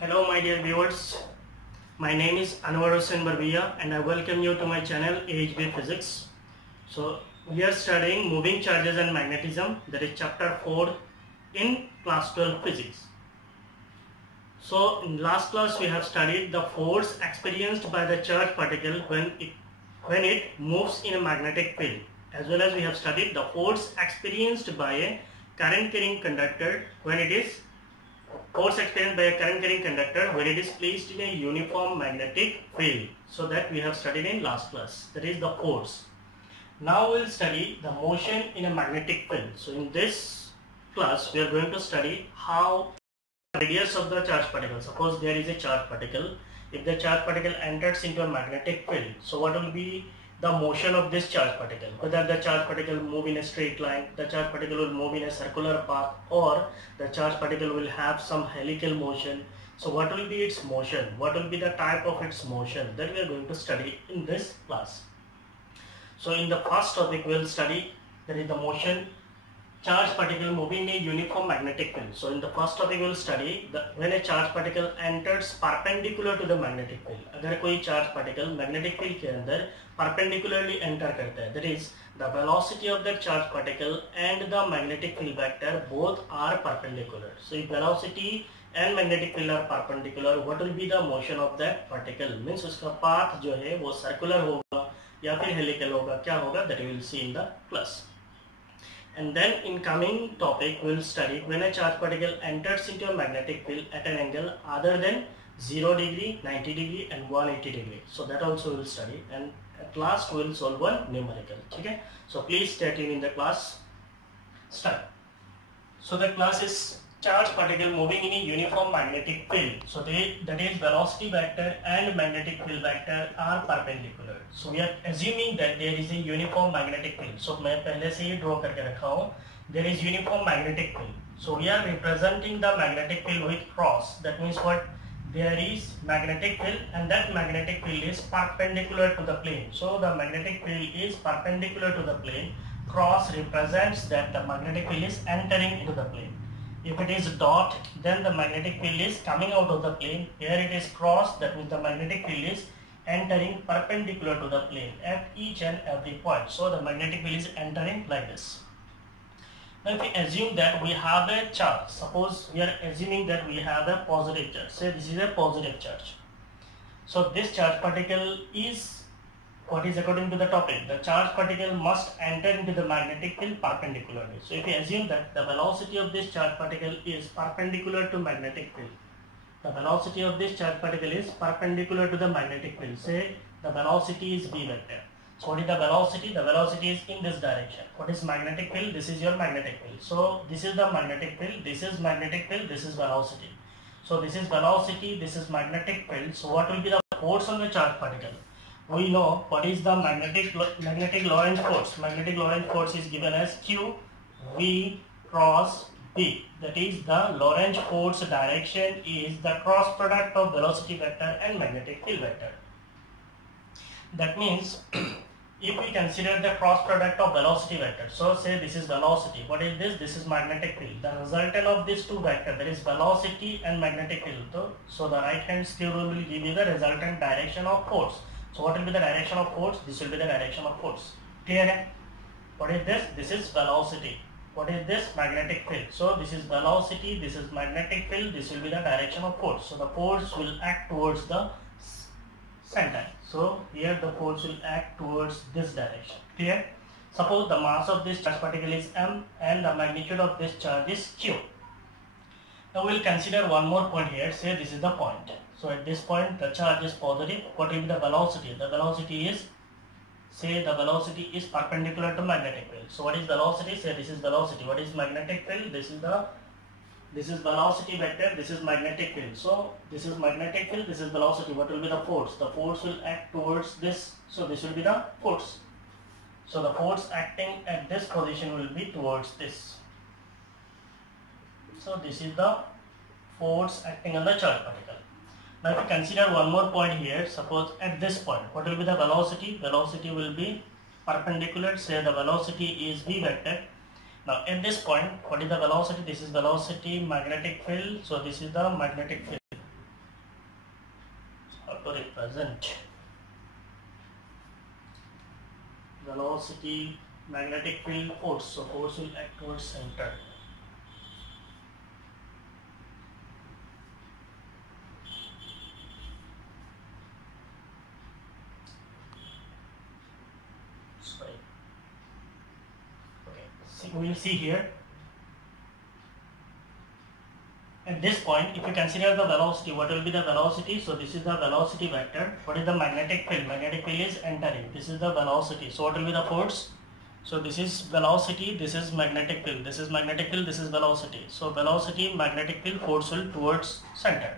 Hello my dear viewers, my name is Anwar Hussain Barbiya and I welcome you to my channel AHB Physics. So we are studying moving charges and magnetism, that is chapter 4 in class 12 physics. So in last class we have studied the force experienced by the charged particle when it moves in a magnetic field, as well as we have studied the force experienced by a current carrying conductor when it is placed in a uniform magnetic field. So that we have studied in last class, that is the force. Now we will study the motion in a magnetic field. So in this class we are going to study how the radius of the charged particle. Suppose there is a charged particle. If the charged particle enters into a magnetic field, so what will be the motion of this charged particle? Whether the charged particle move in a straight line, the charged particle will move in a circular path, or the charged particle will have some helical motion. So what will be its motion? What will be the type of its motion? That we are going to study in this class. So in the first topic we will study, that is the motion charged particle moving in a uniform magnetic field. So in the first topic we will study when a charged particle enters perpendicular to the magnetic field. अगर कोई charged particle magnetic field के अंदर perpendicularly enter करता है, that is the velocity of that charged particle and the magnetic field vector both are perpendicular. So if velocity and magnetic field are perpendicular, what will be the motion of that particle? Means उसका path जो है वो circular होगा या फिर helical होगा, क्या होगा, that we will see in the class. And then in coming topic we will study when a charged particle enters into a magnetic field at an angle other than 0 degree, 90 degree and 180 degree. So that also we will study, and at last we will solve one numerical. Okay? So please stay tuned in the class. Start. So the class is charged particle moving in a uniform magnetic field. So that is velocity vector and magnetic field vector are perpendicular. So we are assuming that there is a uniform magnetic field. So मैं पहले से ये draw करके रखा हूँ. There is uniform magnetic field. So we are representing the magnetic field with cross. That means what? There is magnetic field and that magnetic field is perpendicular to the plane. So the magnetic field is perpendicular to the plane. Cross represents that the magnetic field is entering into the plane. If it is dot, then the magnetic field is coming out of the plane. Here it is cross, that means the magnetic field is entering perpendicular to the plane at each and every point. So the magnetic field is entering like this. Now if we assume that we have a charge, suppose we are assuming that we have a positive charge. Say this is a positive charge. So this charge particle is what is according to the topic. The charged particle must enter into the magnetic field perpendicularly. So if we assume that the velocity of this charged particle is perpendicular to magnetic field. The velocity of this charged particle is perpendicular to the magnetic field. Say the velocity is v vector. So what is the velocity? The velocity is in this direction. What is magnetic field? This is your magnetic field. So this is the magnetic field, this is magnetic field, this is velocity. So this is velocity, this is magnetic field. So what will be the force on the charged particle? We know what is the magnetic Lorentz force. Magnetic Lorentz force is given as Q V cross B. That is the Lorentz force direction is the cross product of velocity vector and magnetic field vector. That means if we consider the cross product of velocity vector, so say this is velocity. What is this? This is magnetic field. The resultant of these two vectors, that is velocity and magnetic field. So the right hand square rule will give you the resultant direction of force. So what will be the direction of force? This will be the direction of force. Clear? What is this? This is velocity. What is this? Magnetic field. So this is velocity, this is magnetic field, this will be the direction of force. So the force will act towards the center. So here the force will act towards this direction. Clear? Suppose the mass of this charged particle is m and the magnitude of this charge is q. Now we will consider one more point here. Say this is the point. So at this point the charge is positive. What will be the velocity? The velocity is, say the velocity is perpendicular to magnetic field. So what is velocity? Say this is velocity. What is magnetic field? This is velocity vector, this is magnetic field. So this is magnetic field, this is velocity. What will be the force? The force will act towards this. So this will be the force. So the force acting at this position will be towards this. So this is the force acting on the charged particle. Now if you consider one more point here, suppose at this point, what will be the velocity? Velocity will be perpendicular. Say the velocity is v vector. Now at this point, what is the velocity? This is velocity, magnetic field. So this is the magnetic field. present. Velocity, magnetic field, force. So force will act towards center. Sorry. Okay. See, we will see here. At this point, if you consider the velocity, what will be the velocity? So this is the velocity vector. What is the magnetic field? Magnetic field is entering. This is the velocity. So what will be the force? So this is velocity, this is magnetic field. This is magnetic field, this is velocity. So velocity, magnetic field, force will towards center.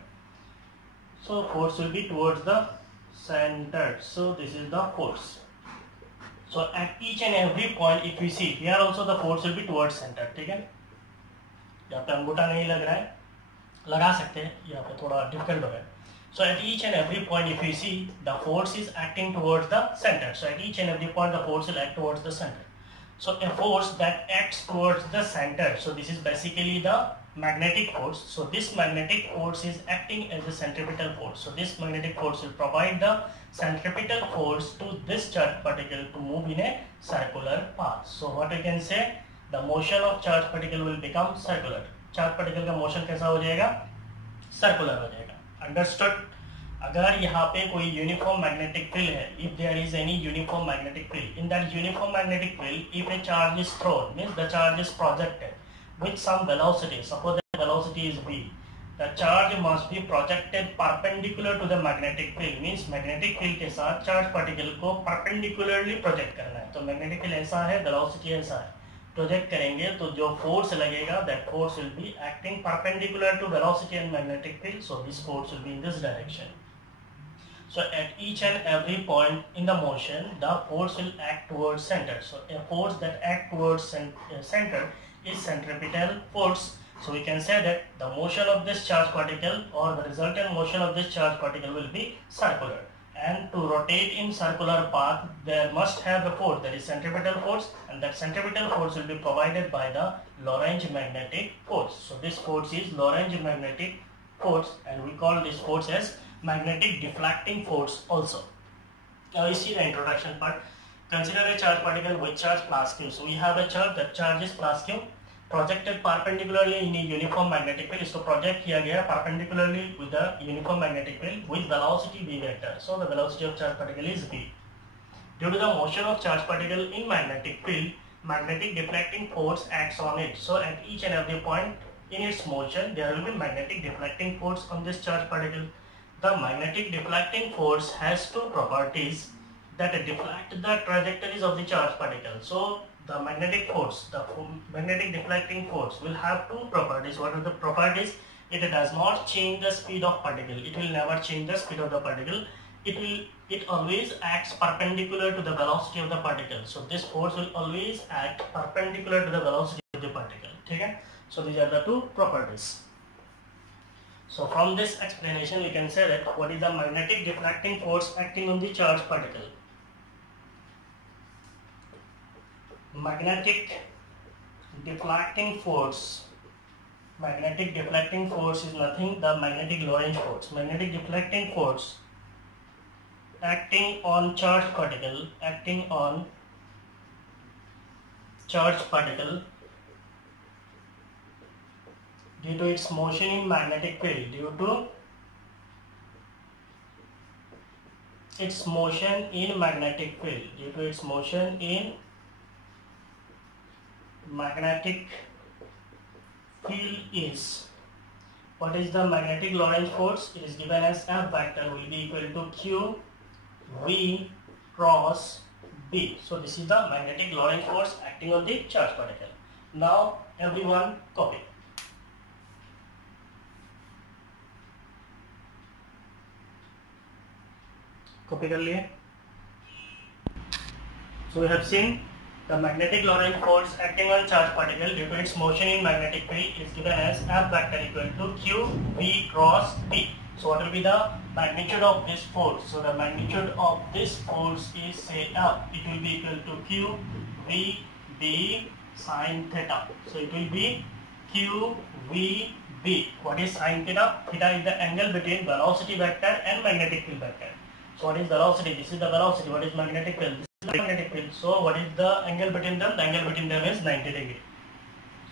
So force will be towards the center. So this is the force. So at each and every point, if we see, here also the force will be towards center. ठीक है? यहाँ पे अंगूठा नहीं लग रहा है, लगा सकते हैं, यहाँ पे थोड़ा difficult हो गया. So at each and every point, if you see, the force is acting towards the center. So at each and every point, the force will act towards the center. So a force that acts towards the center. So this is basically the magnetic force. So this magnetic force is acting as a centripetal force. So this magnetic force will provide the centripetal force to this charged particle to move in a circular path. So what we can say, the motion of charged particle will become circular. Charged particle का motion कैसा हो जाएगा? Circular हो जाएगा. Understood? अगर यहाँ पे कोई यूनिफॉर्म मैग्नेटिक फील्ड है, if there is any uniform magnetic field, in that uniform magnetic field, if a charge is thrown, means the charge is projected with some velocity. Suppose the velocity is v. The charge must be projected perpendicular to the magnetic field. Means magnetic field के साथ charge particle को perpendicularly project करना है. तो magnetic field ऐसा है, velocity ऐसा है. Project करेंगे तो जो force लगेगा, that force will be acting perpendicular to velocity and magnetic field. So this force will be in this direction. So at each and every point in the motion, the force will act towards center. So a force that acts towards center is centripetal force. So we can say that the motion of this charged particle or the resultant motion of this charged particle will be circular. And to rotate in circular path, there must have a force, that is centripetal force, and that centripetal force will be provided by the Lorentz magnetic force. So this force is Lorentz magnetic force, and we call this force as magnetic deflecting force also. Now you see the introduction part. Consider a charged particle with charge plus q. So we have a charge, that charge is plus q, projected perpendicularly in a uniform magnetic field. So project किया गया perpendicularly with the uniform magnetic field with velocity v vector. So the velocity of charged particle is v. Due to the motion of charged particle in magnetic field, magnetic deflecting force acts on it. So at each and every point in its motion, there will be magnetic deflecting force on this charged particle. The magnetic deflecting force has two properties that deflect the trajectories of the charged particle. So the magnetic force, the magnetic deflecting force will have two properties. What are the properties? It does not change the speed of particle. It will never change the speed of the particle. It always acts perpendicular to the velocity of the particle. So this force will always act perpendicular to the velocity of the particle. Okay? So these are the two properties. So from this explanation, we can say that what is the magnetic deflecting force acting on the charged particle. Magnetic deflecting force is nothing, the magnetic Lorentz force. Magnetic deflecting force acting on charged particle, due to its motion in magnetic field, due to its motion in magnetic field is, what is the magnetic Lorentz force? It is given as F vector will be equal to Q V cross B. So this is the magnetic Lorentz force acting on the charged particle. Now everyone copy. Copy कर लिए. So we have seen the magnetic Lorentz force acting on charged particle due to its motion in magnetic field is given as F vector equal to Q V cross B. So what will be the magnitude of this force? So the magnitude of this force is, say, F. It will be equal to Q V B sin theta. So it will be Q V B. What is sin theta? Theta is the angle between velocity vector and magnetic field vector. So what is velocity? This is the velocity. What is magnetic field? This is the magnetic field. So what is the angle between them? The angle between them is 90 degree.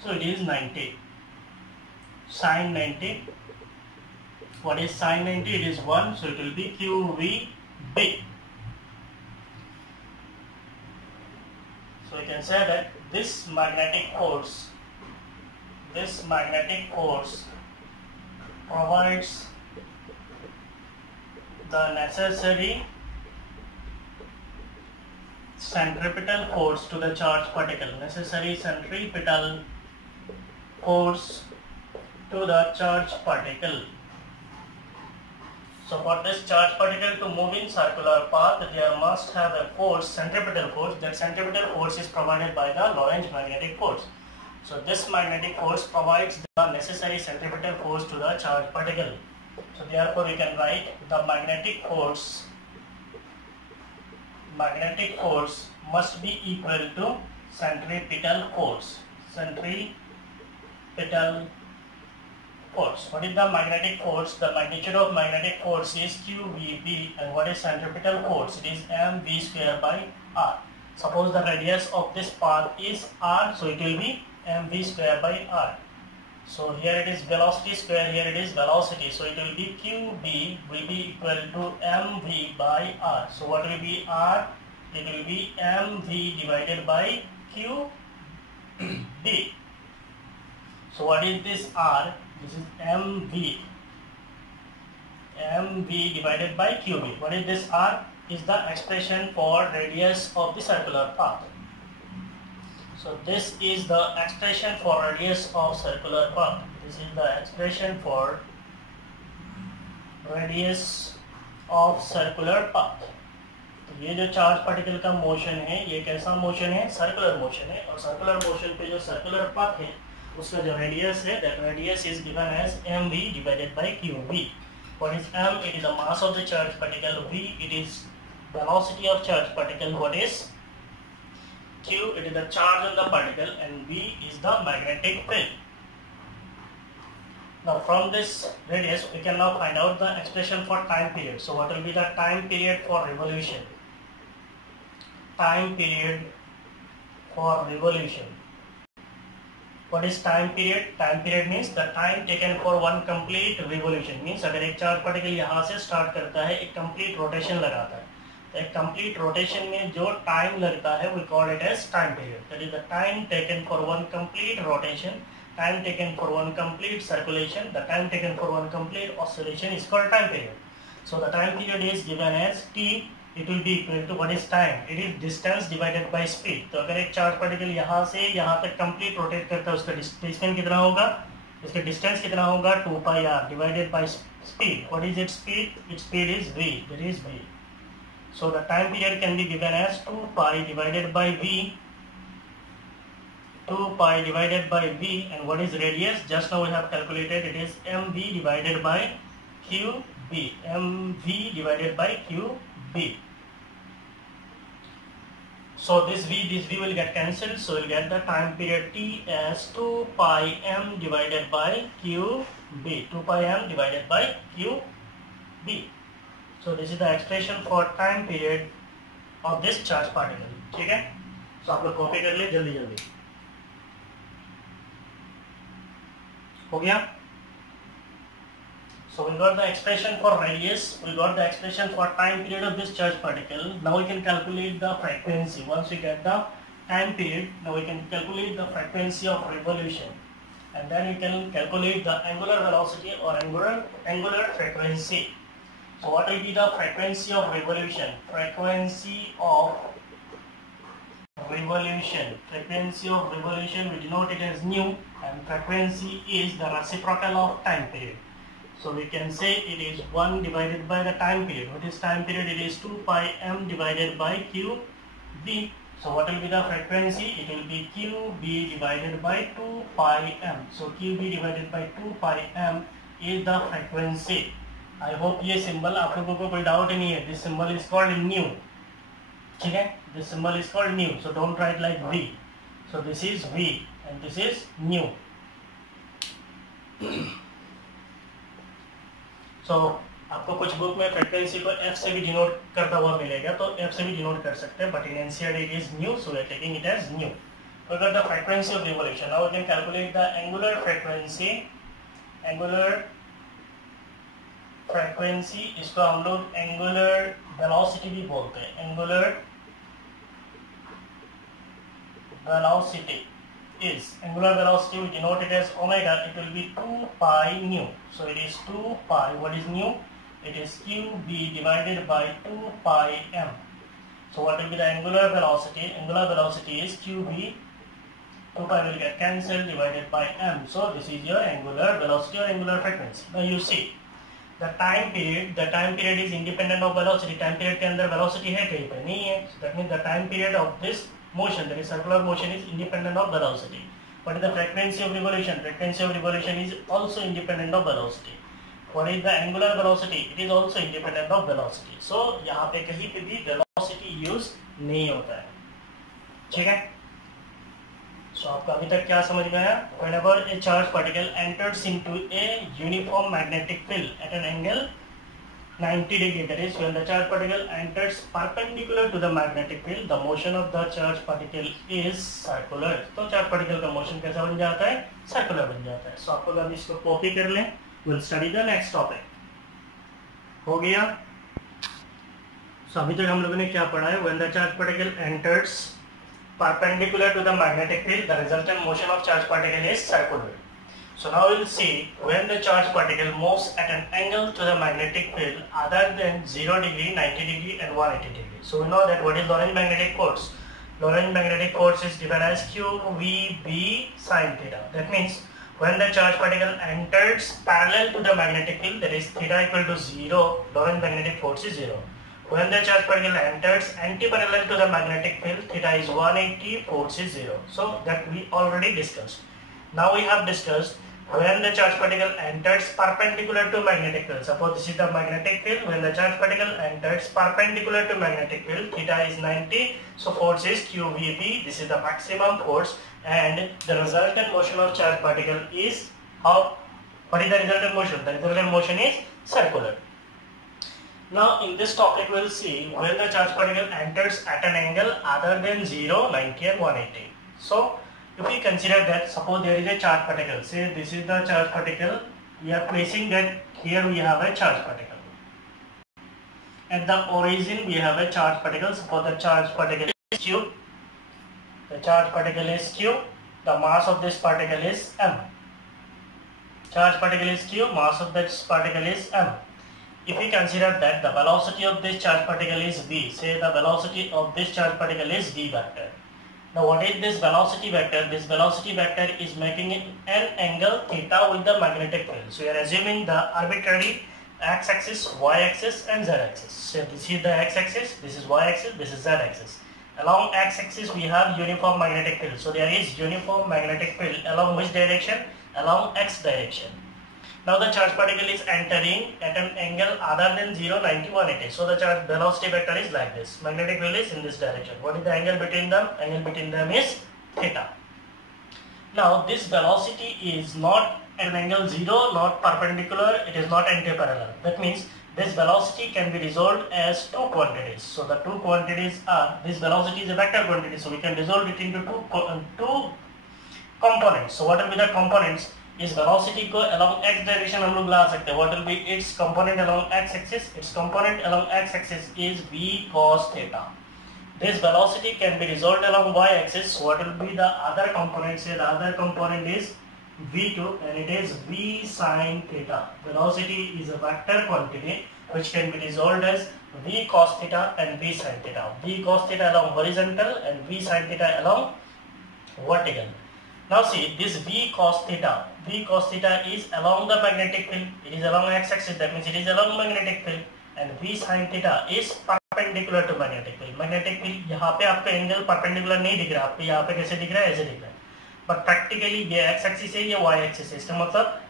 So it is 90. Sine 90. What is sine 90? It is 1. So it will be QVB. So you can say that this magnetic force provides the necessary centripetal force to the charged particle. Necessary centripetal force to the charged particle. So for this charged particle to move in circular path, there must have a force, centripetal force. That centripetal force is provided by the Lorentz magnetic force. So this magnetic force provides the necessary centripetal force to the charged particle. So therefore we can write the magnetic force must be equal to centripetal force. Centripetal force. What is the magnetic force? The magnitude of magnetic force is QVB, and what is centripetal force? It is mv square by r. Suppose the radius of this path is r, so it will be mv square by r. So here it is velocity square, here it is velocity. So it will be QB will be equal to mv by r. So what will be r? It will be mv divided by QB. So what is this r? This is mv divided by QB. What is this r? Is the expression for radius of the circular path. So this is the expression for radius of circular path. This is the expression for radius of circular path. तो ये जो charge particle का motion है, ये कैसा motion है? Circular motion है, और सर्कुलर मोशन पे जो सर्कुलर पाथ है उसका जो रेडियस है, that radius is given as mv divided by qb. What is m? It is the mass of the charged particle. V, it is velocity of charged particle. What is q? It is the charge on the particle, and v is the magnetic field. Now from this radius we can now find out the expression for time period. So what will be the time period for revolution? Time period for revolution. What is time period? Time period means the time taken for one complete revolution. Means अगर एक charge particle यहाँ से start करता है, एक complete rotation लगाता है, तो एक complete रोटेशन में जो टाइम लगता है we call it as time period. That is the time taken for one complete rotation, time taken for one complete circulation, the time taken for one complete oscillation is called time period. So the time period is given as t. It will be equal to what is time? It is distance divided by speed. तो अगर एक charge particle यहाँ से यहाँ तक complete rotate करता है, उसका डिस्प्लेसमेंट कितना होगा? इसका डिस्टेंस कितना होगा? 2 pi r divided by speed. What is its speed? Its speed is v. That is v. So the time period can be given as 2 pi divided by v. 2 pi divided by v, and what is radius? Just now we have calculated. It is mv divided by qb. mv divided by qb. So this v will get cancelled, so we'll get the time period t as 2 pi m divided by qb. 2 pi m divided by qb. So this is the expression for time period of this charge particle. ठीक है? So आप लोग copy कर ले जल्दी जल्दी. हो गया? So we got the expression for radius, we got the expression for time period of this charged particle. Now we can calculate the frequency. Once we get the time period, now we can calculate the frequency of revolution, and then we can calculate the angular velocity or angular frequency. So what will be the frequency of revolution? Frequency of revolution we denote it as nu, and frequency is the reciprocal of time period. So we can say it is 1 divided by the time period. What is time period? It is 2 pi m divided by qb. So what will be the frequency? It will be qb divided by 2 pi m. So qb divided by 2 pi m is the frequency. I hope ये symbol आप लोगों को कोई doubt नहीं है. This symbol is called nu. ठीक है? This symbol is called nu. So don't write like v. So this is v and this is nu. So आपको कुछ बुक में फ्रीक्वेंसी को f से भी डिनोट करता हुआ मिलेगा, तो f से भी डिनोट कर सकते हैं, but in NCERT it is new, so we are taking it as new. Look at the frequency of revolution. Now we can calculate the angular frequency. Angular frequency इसको हम लोग angular velocity भी बोलते हैं. Angular velocity we denote it as omega. It will be 2 pi nu. So it is 2 pi. What is nu? It is qb divided by 2 pi m. So what will be the angular velocity? Angular velocity is qb. 2 pi will get cancelled, divided by m. So this is your angular velocity or angular frequency. Now you see the time period is independent of velocity. Time period के अंदर velocity है कहीं पे नहीं है. So that means the time period of this motion, that is circular motion, is independent of velocity. What is the frequency of revolution? Frequency of revolution is also independent of velocity. What is the angular velocity? It is also independent of velocity. So यहाँ पे कहीं पे भी velocity use नहीं होता है. ठीक है? So आपको अभी तक क्या समझ में आया? Whenever a charged particle enters into a uniform magnetic field at an angle 90 degree, that is when the charged particle enters perpendicular to the magnetic field, the motion of the charged particle is circular. तो charged particle का motion कैसा बन जाता है? Circular बन जाता है. So आपको अगर इसको कॉपी कर लें, we'll study the next topic. हो गया? So अभी तक हम लोगों ने क्या पढ़ा है? When the charged particle enters perpendicular to the magnetic field, the resultant motion of charged particle is circular. So now we'll see when the charged particle moves at an angle to the magnetic field other than 0 degree, 90 degree and 180 degree. So we know that what is Lorentz magnetic force? Lorentz magnetic force is given as QVB sin theta. That means when the charged particle enters parallel to the magnetic field, that is theta equal to 0, Lorentz magnetic force is 0. When the charged particle enters anti-parallel to the magnetic field, theta is 180, force is 0. So that we already discussed. Now we have discussed when the charged particle enters perpendicular to magnetic field. Suppose this is the magnetic field. When the charged particle enters perpendicular to magnetic field, theta is 90. So force is QVB. This is the maximum force, and the resultant motion of charged particle is how? What is the resultant motion? The resultant motion is circular. Now in this topic we will see when the charged particle enters at an angle other than 0, 90 and 180. So if we consider that, suppose there is a charged particle, say this is the charged particle, we are placing that here we have a charged particle. At the origin we have a charged particle, suppose the charged particle is Q. The charged particle is Q, the mass of this particle is M. Charged particle is Q, mass of this particle is M. If we consider that the velocity of this charged particle is v, say the velocity of this charged particle is v vector. Now what is this velocity vector? This velocity vector is making an angle theta with the magnetic field. So we are assuming the arbitrary x-axis, y-axis and z-axis. So this is the x-axis, this is y-axis, this is z-axis. Along x-axis we have uniform magnetic field. So there is uniform magnetic field along which direction? Along x direction. Now the charged particle is entering at an angle other than 0, 90, 180. So the charge velocity vector is like this. Magnetic field is in this direction. What is the angle between them? Angle between them is theta. Now this velocity is not an angle 0, not perpendicular, it is not anti-parallel. That means this velocity can be resolved as two quantities. So the two quantities are, this velocity is a vector quantity, so we can resolve it into two components. So what will be the components? इस velocity को along x direction हम लोग ला सकते हैं. What will be its component along x axis? Its component along x axis is v cos theta. This velocity can be resolved along y axis. What will be the other component? Say the other component is v2 and it is v sin theta. Velocity is a vector quantity which can be resolved as v cos theta and v sin theta. V cos theta along horizontal and v sin theta along vertical. Now see this v cos theta is along the magnetic field, it is along x-axis, that means it is along magnetic field, and v sin theta is perpendicular to magnetic field. Magnetic field यहाँ पे आपका angle perpendicular नहीं दिख रहा, आपको यहाँ पे कैसे दिख रहा है? ऐसे दिख रहा है. बट प्रैक्टिकली ये x-axis है, ये y-axis है, इसका मतलब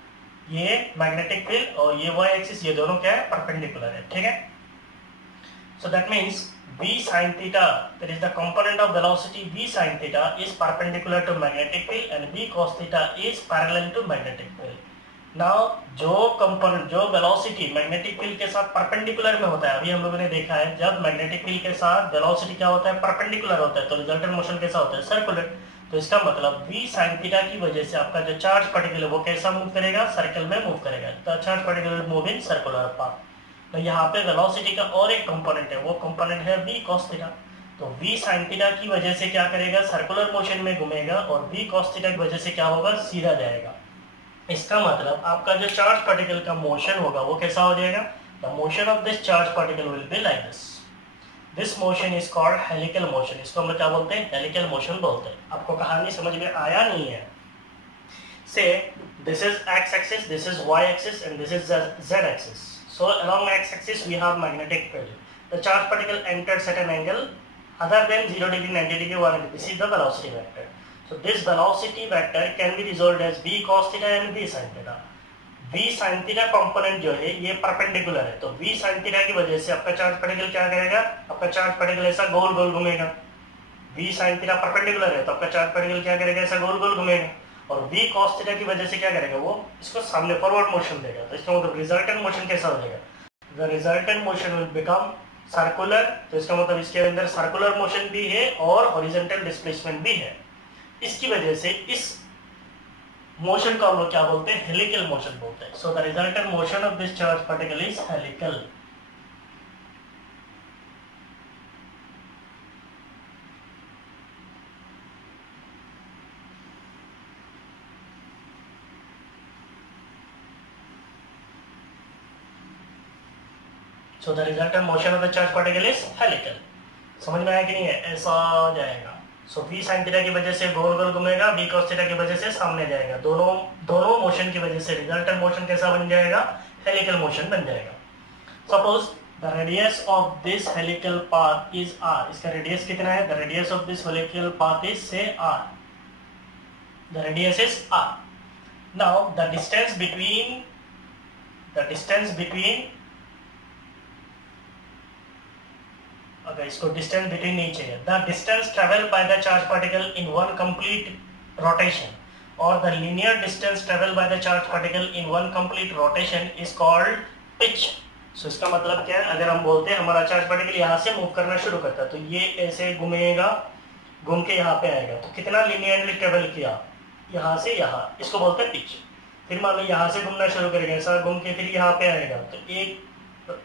ये मैग्नेटिक फील्ड और ये y-axis ये दोनों क्या है? परपेंडिकुलर है. ठीक है. So that means v sin theta, that is the component of velocity v sin theta, is perpendicular to magnetic field and v cos theta is parallel to magnetic field. Now जो component, जो velocity magnetic field के साथ perpendicular में होता है, अभी हम लोगों ने देखा है जब मैग्नेटिक फील्ड के साथ वेलोसिटी क्या होता है, परपेंडिकुलर होता है, तो रिजल्टेंट मोशन कैसा होता है, सर्कुलर। तो इसका मतलब v sin थीटा की वजह से आपका जो चार्ज पार्टिकल है वो कैसा मूव करेगा, सर्कल में मूव करेगा। The charge particle move in circular path. तो यहाँ पे वेलोसिटी का और एक कंपोनेंट है, वो कंपोनेंट है v cos थीटा। तो v sin थीटा की वजह से क्या करेगा, सर्कुलर मोशन में घूमेगा, और v cos थीटा की वजह से क्या होगा, सीधा जाएगा। इसका मतलब आपका जो चार्ज पार्टिकल का मोशन होगा वो कैसा हो जाएगा, the motion of this charge particle will be like this. This motion is called helical motion. इसको हम क्या बोलते हैं, हेलिकल मोशन बोलते हैं। आपको कहानी समझ में आया नहीं है? से this is x axis, this is y axis, and this is z axis. So along x axis we have magnetic field. The charge particle enters at an angle other than 0 degree, 90 degree, 180. This is the velocity vector. So this velocity vector can be resolved as v cos theta and v sin theta. v sin theta component जो है ये perpendicular है, तो v sin theta की वजह से आपका charge particle क्या करेगा, आपका चार्ज पार्टिकल ऐसा गोल गोल घूमेगा। v sin theta परपेंडिकुलर है तो आपका चार्ज पार्टिकल क्या करेगा, ऐसा गोल गोल घूमेगा। और v cos थीटा की वजह से क्या करेगा, वो इसको सामने फॉरवर्ड मोशन देगा। तो इसका मतलब रिजल्टेंट मोशन कैसा हो जाएगा, the resultant motion will become circular. तो इसका मतलब इसके अंदर सर्कुलर मोशन भी है और हॉरिजॉन्टल डिस्प्लेसमेंट भी है। इसकी वजह से इस मोशन को हम लोग क्या बोलते हैं, हेलिकल मोशन बोलते हैं। So the resultant motion of this charge particle is helical. So the resultant motion of the charged particle is helical. समझ में आया कि नहीं है, ऐसा जाएगा। So v sin थीटा की वजह से गोल गोल घूमेगा, v cos थीटा की वजह से सामने जाएगा। दोनों मोशन की वजह से रिजल्टेंट मोशन कैसा बन जाएगा, हेलिकल मोशन बन जाएगा। Suppose the radius of this helical path is r। इसका रेडियस कितना है, the radius of this helical path is say r। The radius is r। Now the distance between अगर इसको डिस्टेंस बिटवीन नहीं चाहिए, the distance travel by the charge particle in one complete rotation और the linear distance travel by the charge particle in one complete rotation is called pitch. So इसका मतलब क्या है, अगर हम बोलते हैं हमारा चार्ज पार्टिकल यहाँ से मूव करना शुरू करता है तो ये ऐसे घूमेगा, घूम के यहाँ पे आएगा, तो कितना लीनियरली ट्रेवल किया यहाँ से यहाँ, इसको बोलते हैं पिच। फिर मान लो यहाँ से घूमना शुरू करेगा, ऐसा घूम के फिर यहाँ पे आएगा, तो एक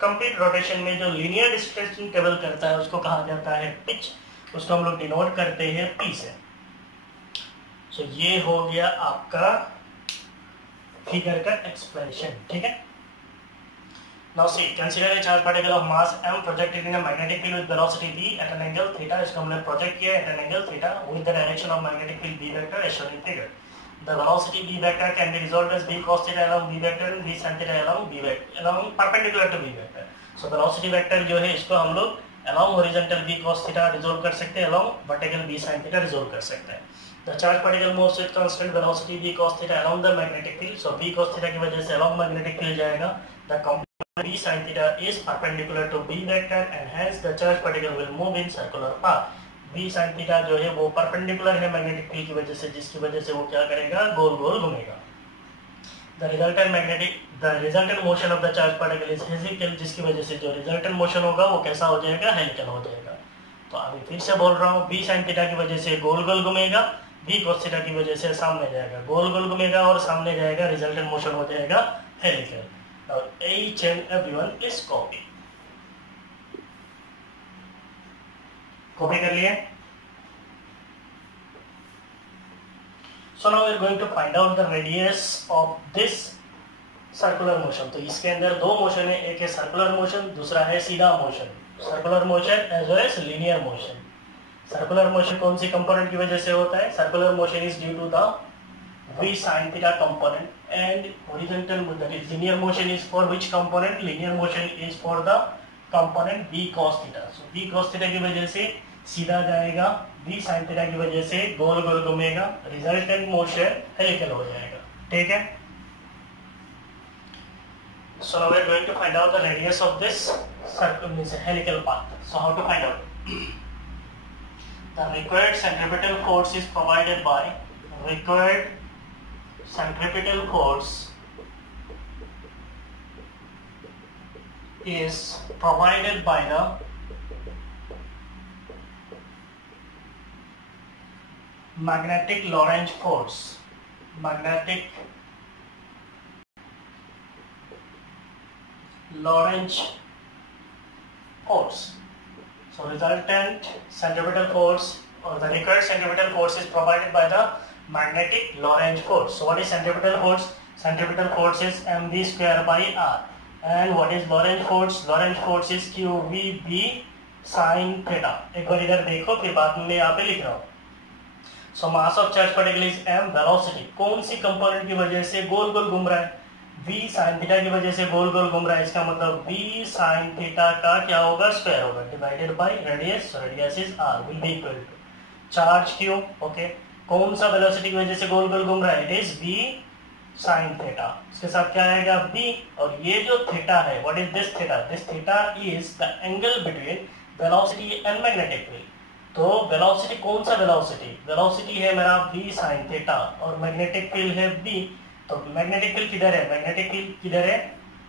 कंप्लीट रोटेशन में जो लीनियर डिस्टेंस ट्रेवल करता है उसको कहा जाता है पिच। उसको हम लोग डिनोट करते हैं पी से। सो ये हो गया आपका फिगर का एक्सप्रेशन, ठीक है। Now see consider a charge particle of mass m projected in a magnetic field with velocity v at an angle theta. इसको हमने प्रोजेक्ट किया at an angle theta with the direction of magnetic field b vector as shown in figure. The velocity v vector can be resolved as v cos theta along v vector and v sin theta along v vector, along perpendicular to v vector. So velocity vector जो है इसको हम लोग along horizontal v cos theta resolve कर सकते हैं, along vertical v sin theta resolve कर सकते हैं। The charge particle moves with constant velocity v cos theta along the magnetic field. So v cos theta की वजह से along magnetic field जाएगा। The component v sin theta is perpendicular to v vector and hence the charge particle will move in circular path. v sin theta जो है वो perpendicular है magnetic field की वजह से, जिसकी वजह से वो क्या करेगा, गोल गोल घूमेगा। The resultant motion of the charge particle is helical, जिसकी वजह से जो रिजल्टेंट मोशन होगा वो कैसा हो जाएगा, हेलिकल हो जाएगा। तो अभी फिर से बोल रहा हूँ, v sin थीटा की वजह से गोल गोल घूमेगा, v cos थीटा की वजह से सामने जाएगा, गोल गोल घूमेगा और सामने जाएगा, रिजल्टेंट मोशन हो जाएगा helical. Now each and everyone is copy। Copy कर लिए। So now we are going to find out the radius of this circular motion। तो इसके अंदर दो मोशन है, एक है सर्कुलर मोशन, दूसरा है सीधा motion. Circular motion as well as linear motion. Circular motion कौन सी कंपोनेंट की वजह से होता है, circular motion is due to the v sin theta component and horizontal, that is linear motion is for which component, linear motion is for the component v cos theta. So v cos theta की वजह से सीधा जाएगा, v sin theta की वजह से गोल गोल घूमेगा, resultant motion helical हो जाएगा, ठीक है। So now we are going to find out the radius of this circle means helical path. So how to find out, the required centripetal force is provided by, required centripetal force is provided by the magnetic Lorentz force. Magnetic Lorentz force. So resultant centripetal force, or the required centripetal force, is provided by the magnetic Lorentz force. So what is centripetal force? Centripetal force is mv square by r. And what is Lorentz force? Lorentz force is qvb sin theta. एक बार इधर देखो, फिर बाद में यहाँ पे लिख रहा हूँ. So mass of charged particle is m. Velocity कौन सी कंपोनेंट की वजह से गोल गोल घूम रहा है? v sin थीटा की वजह से गोल गोल घूम रहा है. इसका मतलब v sin थीटा का क्या होगा? स्क्वायर होगा, divided by radius. Radius is r, will be equal to charge q. Okay, कौन सा वेलोसिटी की वजह से गोल गोल घूम रहा है? It is v sin theta. इसके साथ क्या आएगा? v. और ये जो थीटा है, what is this theta? This theta is the angle between velocity and magnetic field. तो वेलोसिटी कौन सा वेलोसिटी? वेलोसिटी है मेरा v sin थीटा और मैग्नेटिक फील्ड है v. तो मैग्नेटिक फील्ड किधर है? मैग्नेटिक फील्ड किधर है?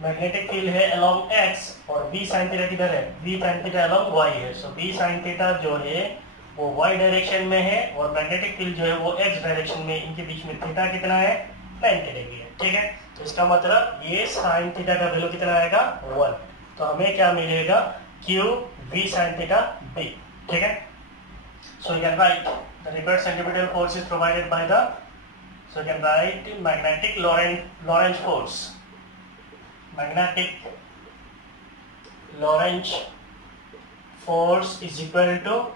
मैग्नेटिक फील्ड है अलोंग x, और v sin थीटा किधर है? v sin theta along y है. सो v sin थीटा जो है वो y डायरेक्शन में है, और मैग्नेटिक फील्ड जो है वो x डायरेक्शन में. इनके बीच में थीटा कितना है? 90 डिग्री है. ठीक है, तो इसका मतलब ये sin थीटा का वैल्यू कितना आएगा? 1. तो हमें क्या मिलेगा? q v sin theta b. ठीक है, so you can write the required centripetal force is provided by the, so you can write magnetic Lorentz force. Magnetic Lorentz force is equal to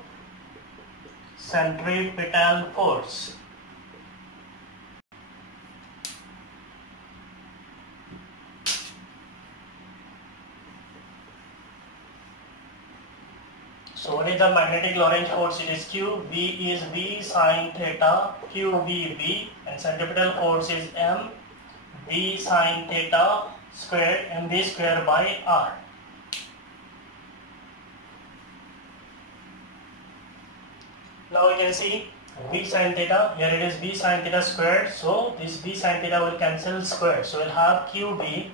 centripetal force. So what is the magnetic Lorentz force? It is Q. V is V sin theta, QVB, and centripetal force is M V sin theta squared, mv square by r. Now you can see v sin theta. Here it is v sin theta squared. So this v sin theta will cancel square. So we'll have QB.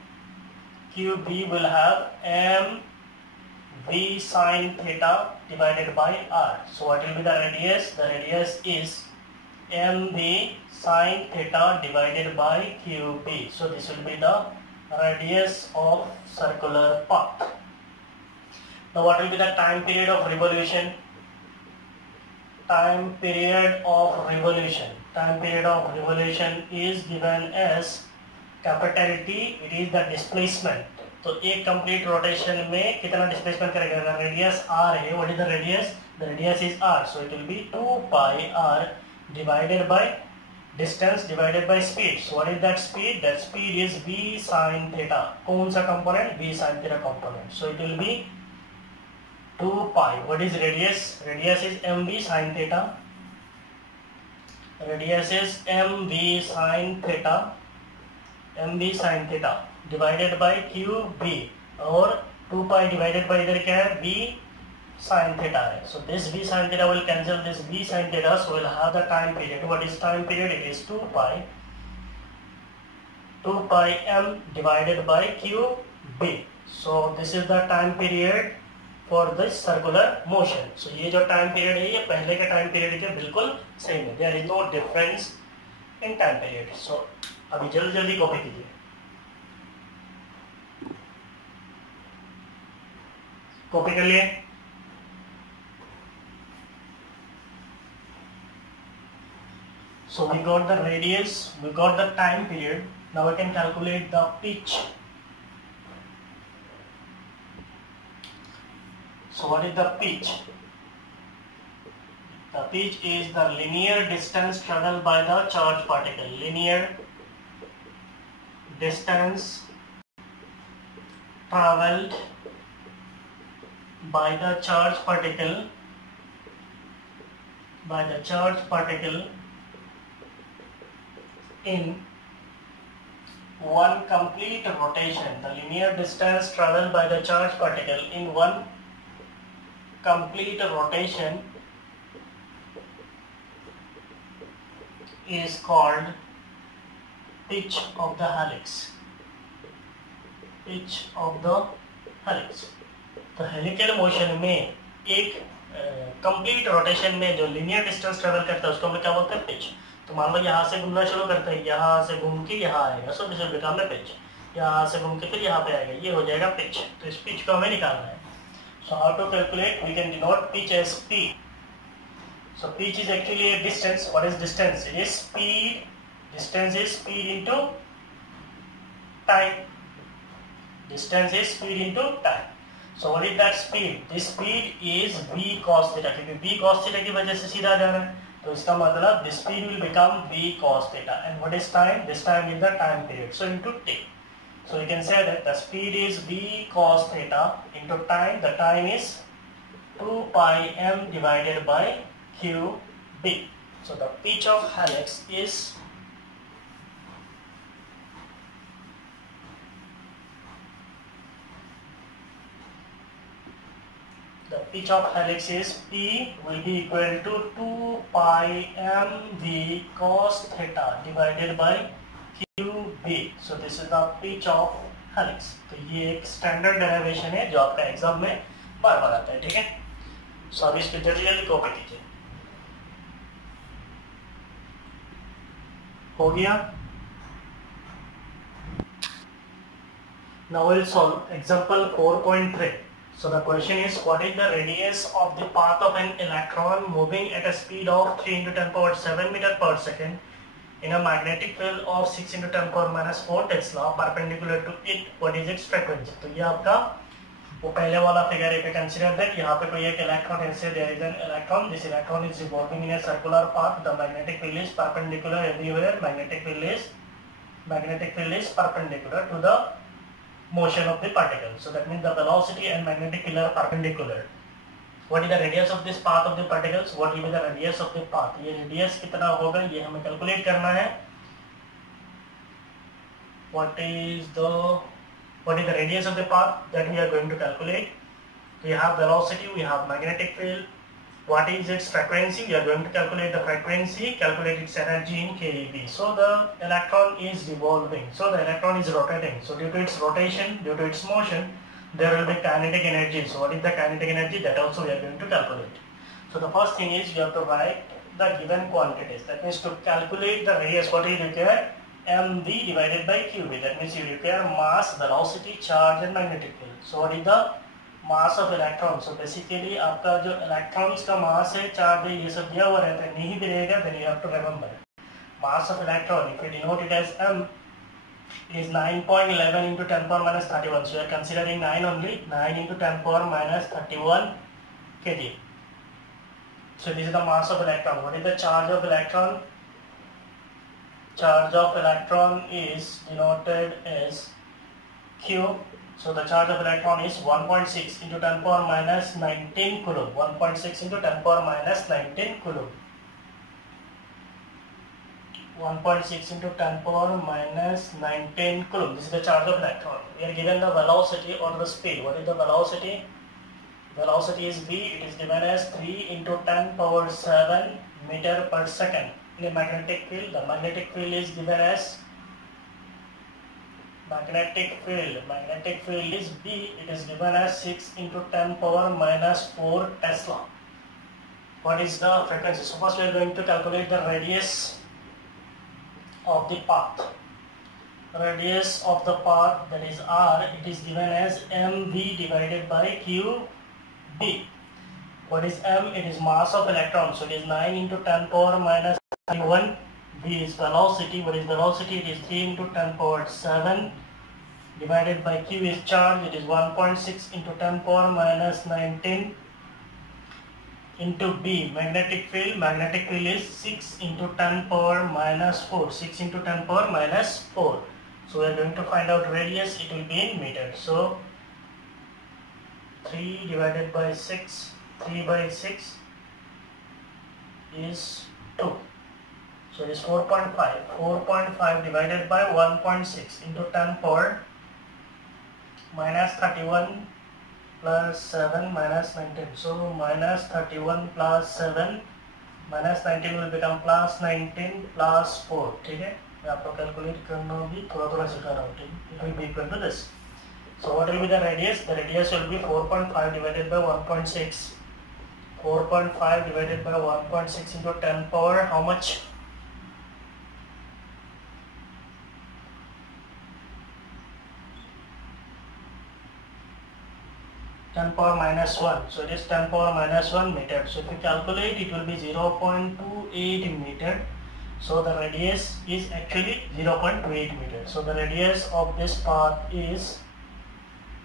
QB will have M v sin theta divided by r. So what will be the radius? The radius is mv sin theta divided by qb. So this will be the radius of circular path. Now what will be the time period of revolution? Time period of revolution. Time period of revolution is given as capital T. It is the displacement. तो एक complete rotation में कितना displacement करेगा? Radius r है. What is the radius? The radius is r. So it will be 2 pi r divided by distance divided by speed. So what is that speed? That speed is v sin theta. कौन सा component? v sin theta component. So it will be 2 pi. What is radius? Radius is mv sin theta. Radius is mv sin theta, mv sin theta divided by QB, और 2 पाई divided by इधर क्या है? V sin theta है. So this V sin theta will cancel this V sin theta. So we'll have the time period. What is time period? It is 2 pi m divided by QB. So this is the time period for this circular motion. So ये जो time period है ये पहले के time period के बिल्कुल same है. There is no difference in time period. So अभी जल्दी जल्दी कॉपी कीजिए. कॉपी कर लिए? So we got the radius, we got the time period. Now we can calculate the pitch. So what is the pitch? The pitch is the linear distance traveled by the charged particle. Linear distance traveled by the charged particle in one complete rotation. The linear distance traveled by the charged particle in one complete rotation is called pitch of the helix. Pitch of the helix. तो helical motion में एक complete rotation में जो linear distance travel करता है उसको हम क्या बोलते हैं, पिच। तो मान लो यहाँ से घूमना शुरू करते हैं, यहाँ से घूम के यहाँ आएगा, so this will become the pitch. यहाँ से घूम के फिर यहाँ पे आएगा, ये हो जाएगा पिच। तो इस पिच को हमें निकालना है। So how to calculate, we can denote pitch as P. So pitch is actually a distance. What is distance? It is speed. Distance is speed into time. Distance is speed into time. So what is that speed? This speed is v cos theta, क्योंकि v cos theta की वजह से सीधा जाना है, तो इसका मतलब this speed will become v cos theta. And what is time? This time is the time period. So into t. So you can say that the speed is v cos theta into time. The time is 2 pi m divided by qb. So the pitch of helix is P will be equal to 2 pi m v cos theta divided by qb. So this is the pitch of helix. तो ये एक standard derivation है जो आपका exam में बार बार आता है, ठीक है। सो अब इसको जल्दी जल्दी कॉपी कीजिए। हो गया। Now we'll solve example 4.3. So the question is, what is the radius of the path of an electron moving at a speed of 3 × 10⁻⁷ meter per second in a magnetic field of 6 × 10⁻⁴ Tesla perpendicular to it? What is its frequency? तो ये आपका वो पहले वाला figure है। Consider that यहाँ पे कोई एक इलेक्ट्रॉन है, say there is an electron, this electron is revolving in a circular path, the magnetic field is perpendicular everywhere, magnetic field is perpendicular to the motion of the particle. So that means the velocity and magnetic field are perpendicular. What is the radius of this path of the particles? What will be the radius of the path? ये radius कितना होगा ये हमें calculate करना है। What is the radius of the path that we are going to calculate? We have velocity, we have magnetic field. What is its frequency? We are going to calculate the frequency, calculate its energy in keV. So the electron is revolving, so the electron is rotating. So due to its rotation, due to its motion, there will be kinetic energy. So what is the kinetic energy? That also we are going to calculate. So the first thing is you have to write the given quantities. That means to calculate the radius, what is required? mv divided by qv. That means you require mass, velocity, charge and magnetic field. So what is the mass of electron? So basically आपका जो electrons का मास है, charge है, ये सब दिया हुआ रहता है, नहीं भी रहेगा, then you have to remember mass of electron, if you denote it as m, is 9.11 into 10⁻31. So you are considering 9 only, 9 into 10⁻31 kg. So this is the mass of electron. What is the charge of electron? Charge of electron is denoted as Q. So the charge of electron is 1.6 into 10⁻19 coulomb. 1.6 into 10⁻19 coulomb. 1.6 into 10⁻19 coulomb. This is the charge of electron. We are given the velocity or the speed. What is the velocity? Velocity is v. It is given as 3 into 10⁷ meter per second. In a magnetic field, the magnetic field is given as magnetic field is B. It is given as 6 into 10⁻⁴ Tesla. What is the frequency? So first we are going to calculate the radius of the path. Radius of the path, that is r, it is given as mv divided by qb. What is m? It is mass of electron, so it is 9 into 10⁻31. V is velocity. What is velocity? It is 3 into 10⁷ divided by q is charge. It is 1.6 into 10⁻19 into b. Magnetic field. Magnetic field is 6 into 10⁻⁴. 6 into 10⁻⁴. So we are going to find out radius. It will be in meters. So 3 divided by 6. 3 by 6 is 2. So it is 4.5. 4.5 divided by 1.6 into 10⁻31 plus 7 minus 19. So minus 31 plus 7 minus 19 will become plus 19 plus 4. ठीक है, मैं आपको calculate करना भी थोड़ा थोड़ा सिखा रहा हूँ. It will be equal to this. So what will be the radius? The radius will be 4.5 divided by 1.6. 4.5 divided by 1.6 into 10 power how much? 10 power minus 1. So it is 10 power minus 1 meter. So if you calculate, it will be 0.28 meter. So the radius is actually 0.28 meter. So the radius of this path is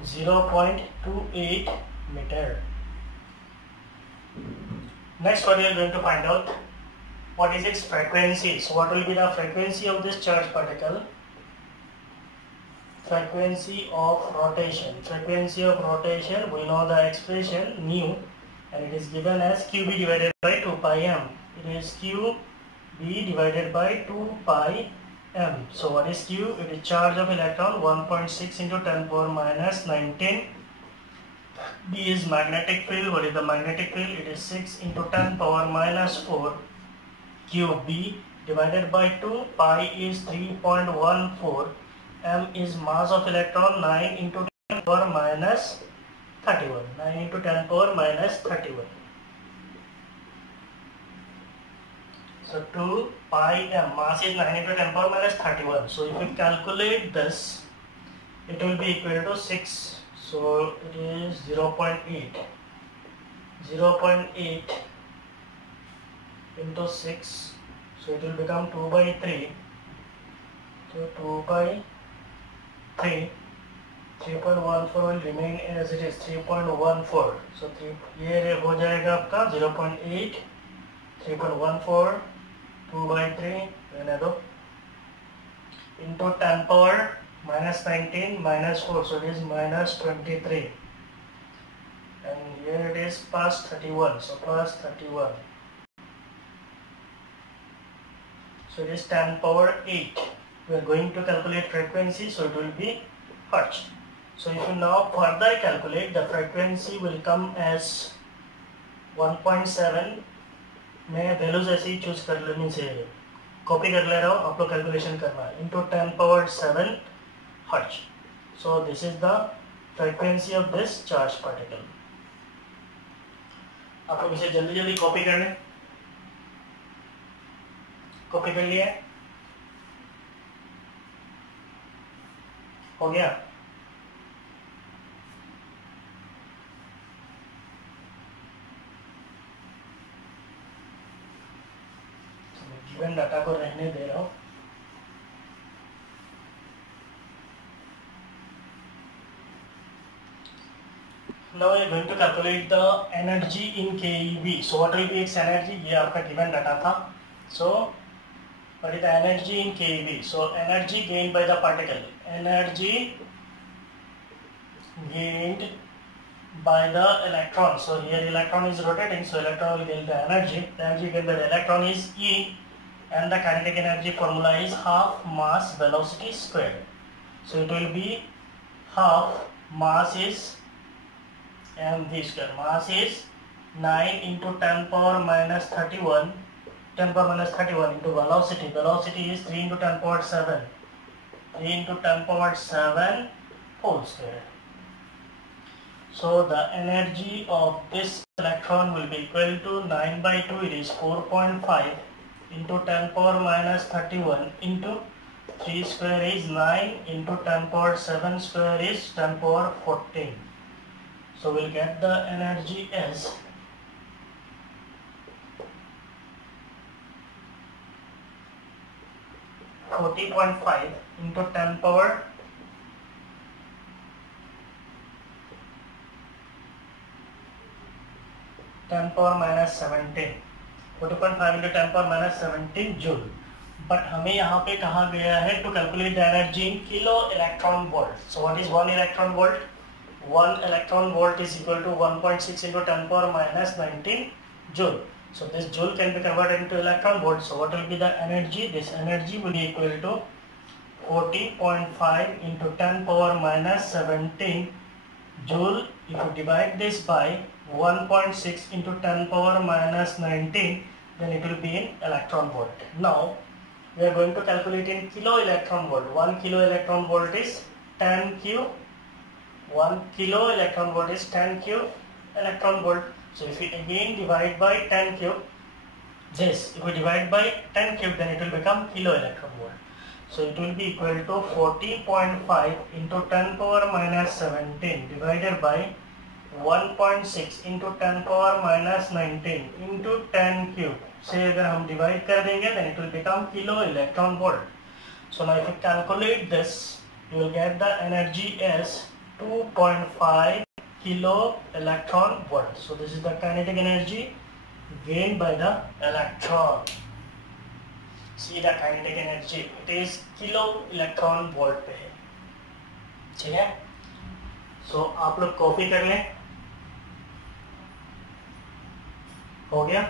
0.28 meter. Next, what we are going to find out, what is its frequency. So what will be the frequency of this charged particle? Frequency of rotation. Frequency of rotation, we know the expression mu, and it is given as QB divided by 2 pi m. It is QB divided by 2 pi m. So what is Q? It is charge of electron 1.6 into 10 power minus 19. B is magnetic field. What is the magnetic field? It is 6 into 10 power minus 4 QB divided by 2. Pi is 3.14. M is mass of electron, 9 into 10 power minus 31. 9 into 10 power minus 31. So 2 pi m, mass is 9 into 10 power minus 31. So if you calculate this, it will be equal to 6. So it is 0.8. 0.8 into 6. So it will become 2 by 3. So 2 by 3, 3.14 will remain as it is, 3.14. So ये हो जाएगा आपका 0.8, 3.14, 2 by 3 रहने दो, into 10 power minus 19 minus 4, so it is minus 23, and here it is plus 31, so plus 31. So it is 10 power 8. We are going to calculate frequency, so it will be hertz. So if you now further calculate, the frequency will come as 1.7. मैं values ऐसे ही choose कर लेनी चाहिए, copy कर ले रहा हूँ, आप लोग कैलकुलेशन करना है, into 10 power 7 hertz. So this is the frequency of this charged particle. आप लोग इसे जल्दी जल्दी कॉपी कर लें. कॉपी कर लिया, हो गया. गिवन डाटा को रहने दे रहा हूं. Now we are going to calculate the energy in keV. So what will be its energy? ये आपका गिवन डाटा था. So what is the energy in keV? So energy gained by the particle. Energy gained by the electron. So here electron is rotating, so electron will gain the energy. The energy gained by the electron is E, and the kinetic energy formula is half mass velocity squared. So it will be half mass is mv square. Mass is 9 into 10 power minus 31. 10 power minus 31 into velocity. Velocity is 3 into 10 power 7. 3 into 10 power 7 whole square. So the energy of this electron will be equal to 9 by 2, it is 4.5 into 10 power minus 31 into 3 square is 9 into 10 power 7 square is 10 power 14. So we'll get the energy as 40.5 into 10 power 10 power minus 17. 40.5 into 10 power minus 17 joule. But हमें यहाँ पे कहा गया है to calculate the energy in kilo electron volt. So what is 1 electron volt? 1 electron volt is equal to 1.6 into 10 power minus 19 joule. So this joule can be converted into electron volt. So what will be the energy? This energy will be equal to 40.5 into 10 power minus 17 joule. If you divide this by 1.6 into 10 power minus 19, then it will be in electron volt. Now we are going to calculate in kilo electron volt. 1 kilo electron volt is 10 Q 1 kilo electron volt is 10 cube electron volt. So if we again divide by 10 cube, this if we divide by 10 cube, then it will become kilo electron volt. So it will be equal to 40.5 into 10 power minus 17 divided by 1.6 into 10 power minus 19 into 10 cube. से अगर हम divide कर देंगे, then it will become kilo electron volt. So now if you calculate this, you will get the energy as 2.5 kilo electron volt. So this is the kinetic energy gained by the electron. See the kinetic energy, it is kilo electron volt पे है, ठीक है? So आप लोग copy कर लें, हो गया?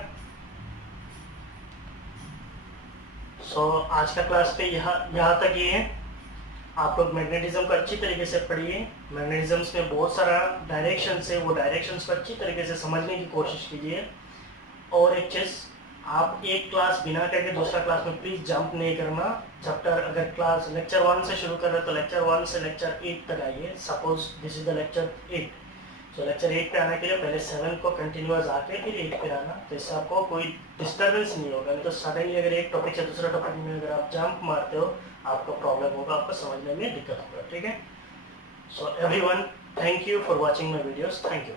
So आज का क्लास पे यहाँ तक ये है. आप लोग मैग्नेटिज्म को अच्छी तरीके से पढ़िए. मैग्नेटिज्म्स में बहुत सारा डायरेक्शन है, वो डायरेक्शंस को अच्छी तरीके से समझने की कोशिश कीजिए. और एक चीज़, आप एक क्लास बिना करके दूसरा क्लास में प्लीज़ जंप नहीं करना. चैप्टर अगर क्लास लेक्चर 1 से शुरू कर रहे हो तो लेक्चर 1 से लेक्चर 8 तक आइए. Suppose this is the lecture 8, तो लेक्चर 8 पे आने के लिए पहले 7 को कंटिन्यूअस आके फिर 8 पे आना, तो इससे आपको कोई डिस्टर्बेंस नहीं होगा. नहीं तो सडनली अगर एक टॉपिक से दूसरा टॉपिक में अगर आप जंप मारते हो, आपको प्रॉब्लम होगा, आपको समझने में दिक्कत होगा. ठीक है? So everyone, thank you for watching my videos. Thank you.